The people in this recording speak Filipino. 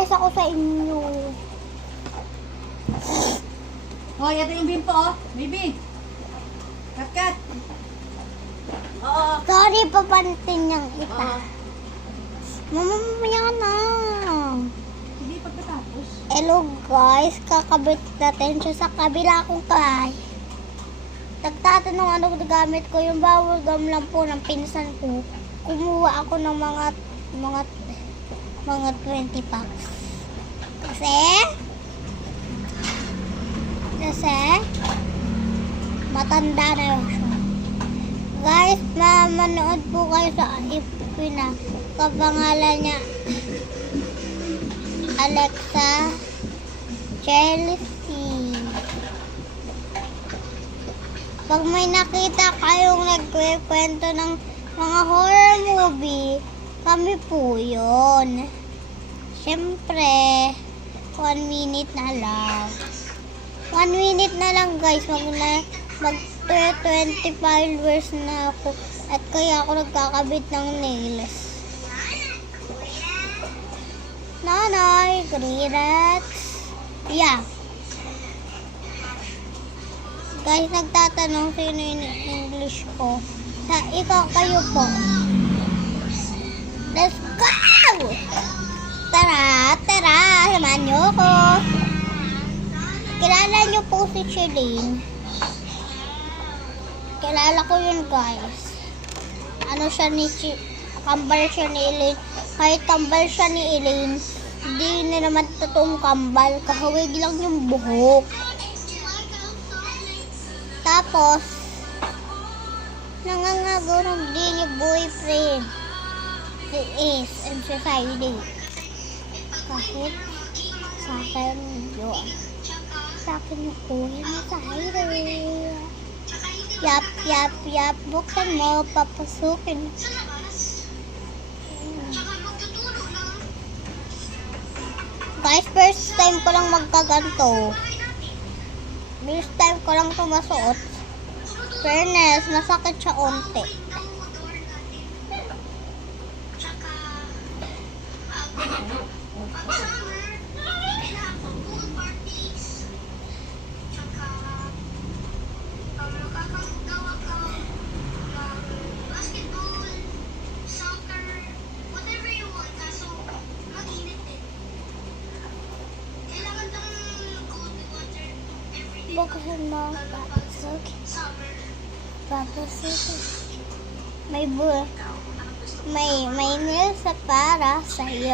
surprise ako sa inyo. Hoy, ito yung bimpo, oh. Bibi. Kat. Oo. Sorry, papantin niyang ita. Oo. Mamamaya na. Hindi pagkatapos. Hello guys, kakabit natin siya sa kabila kong kay. Nagtatanong ano gamit ko, yung bubble gum lang po ng pinsan ko. Kumuha ako ng mga 20 packs. Kasi matanda na yun siya. Guys, manood po kayo sa FB na kapangalan niya Alexa Chelsea. Pag may nakita kayong nagkwento ng mga horror movie, kami po yun. Siyempre, 1 minute na lang. 1 minute na lang guys, mag 20 followers na ako at kaya ako nagkakabit ng nails. Nanay, Greerex. Yeah. Guys, nagtatanong sino yung English ko. Ikaw kayo po. Let's go! Tara, samahan niyo ako. Kilala niyo po si Chilin. Kilala ko yun guys. Ano siya kambal siya ni Elaine. Kahit kambal siya ni Elaine, hindi na naman totoong kambal. Kahawig lang yung buhok. Tapos, nangangago ng di niya boyfriend. He is in society. Kahit sa akin yun. Sa akin yung kuhin mo sa highway. Yap. Buksan mo, papasukin. Guys, first time ko lang magkaganto. First time ko lang ito masuot. Fairness, masakit siya onte. Buksan mo, papasukin. May nails para sa'yo.